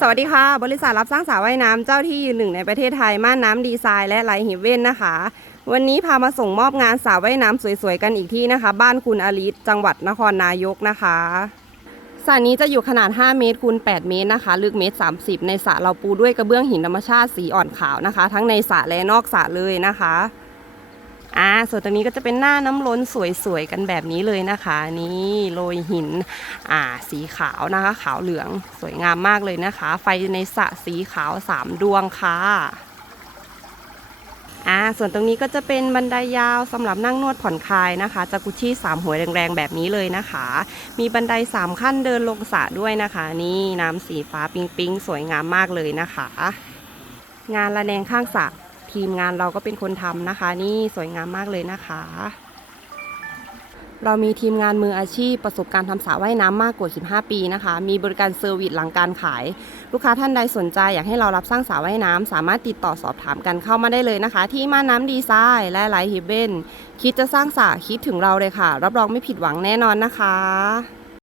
สวัสดีค่ะ บริษัทรับสร้างสระว่ายน้ำเจ้าที่ยืนหนึ่งในประเทศไทยม่านน้ำดีไซน์และไลท์ฮิเว่นนะคะ วันนี้พามาส่งมอบงานสระว่ายน้ำสวยๆกันอีกที่นะคะ บ้านคุณอลิศจังหวัดนครนายกนะคะสระนี้จะอยู่ขนาด 5 เมตรคูณ8 เมตรนะคะ ลึกเมตร 30 ในสระเราปูด้วยกระเบื้องหินธรรมชาติสีอ่อนขาวนะคะ ทั้งในสระและนอกสระเลยนะคะ อ่าส่วนตรงนี้ก็จะเป็นหน้าน้ำล้นสวยๆกันแบบนี้เลยนะคะ นี่โรยหินอ่าสีขาวนะคะ ขาวเหลืองสวยงามมากเลยนะคะ ไฟในสระสีขาวสามดวงค่ะอ่าส่วนตรงนี้ก็จะเป็นบันไดยาวสำหรับนั่งนวดผ่อนคลายนะคะจากุชี่สามหัวแรงๆแบบนี้เลยนะคะ มีบันไดสามขั้นเดินลงสระด้วยนะคะ นี่น้ำสีฟ้าปิงปิงๆ สวยงามมากเลยนะคะ งานระแนงข้างสระ ทีมงานเราก็เป็นคนทำนะคะ นี่สวยงามมากเลยนะคะ เรามีทีมงานมืออาชีพประสบการณ์ทำสระว่ายน้ำมากกว่า 15 ปีนะคะ มีบริการเซอร์วิสหลังการขาย ลูกค้าท่านใดสนใจอยากให้เรารับสร้างสระว่ายน้ำสามารถติดต่อสอบถามกันเข้ามาได้เลยนะคะ ที่ม่านน้ำดีไซน์และไลท์ฮิเบนคิดจะสร้างสระคิดถึงเราเลยค่ะ รับรองไม่ผิดหวังแน่นอนนะคะ